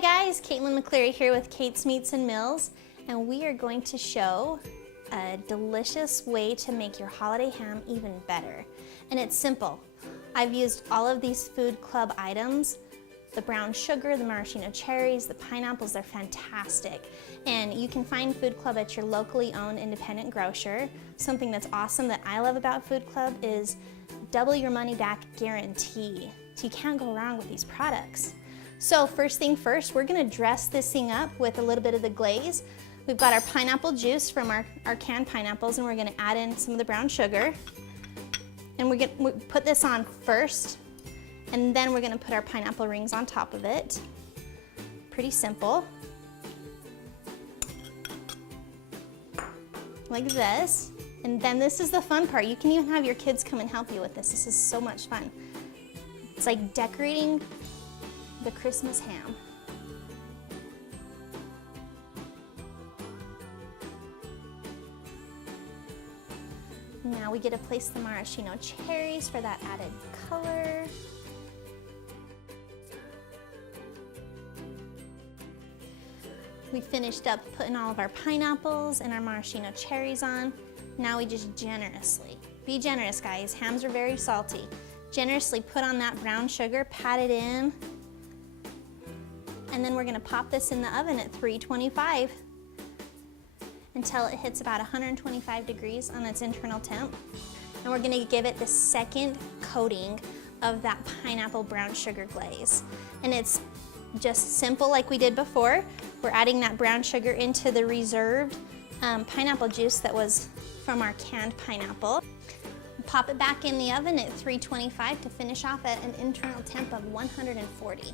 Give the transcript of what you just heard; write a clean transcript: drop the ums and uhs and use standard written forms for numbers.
Hi guys, Caitlin McCleary here with Cayt's Meats and Mills, and we are going to show a delicious way to make your holiday ham even better. And it's simple. I've used all of these food club items, the brown sugar, the maraschino cherries, the pineapples, they're fantastic. And you can find Food Club at your locally owned independent grocer. Something that's awesome that I love about Food Club is double your money back guarantee. So you can't go wrong with these products. So first thing first, we're gonna dress this thing up with a little bit of the glaze. We've got our pineapple juice from our canned pineapples, and we're gonna add in some of the brown sugar. And we're gonna put this on first, and then we're gonna put our pineapple rings on top of it. Pretty simple. Like this. And then this is the fun part. You can even have your kids come and help you with this. This is so much fun. It's like decorating the Christmas ham. Now we get to place the maraschino cherries for that added color. We finished up putting all of our pineapples and our maraschino cherries on. Now we just generously, be generous guys, hams are very salty. Generously put on that brown sugar, pat it in, and then we're gonna pop this in the oven at 325 until it hits about 125 degrees on its internal temp. And we're gonna give it the second coating of that pineapple brown sugar glaze. And it's just simple like we did before. We're adding that brown sugar into the reserved pineapple juice that was from our canned pineapple. Pop it back in the oven at 325 to finish off at an internal temp of 140.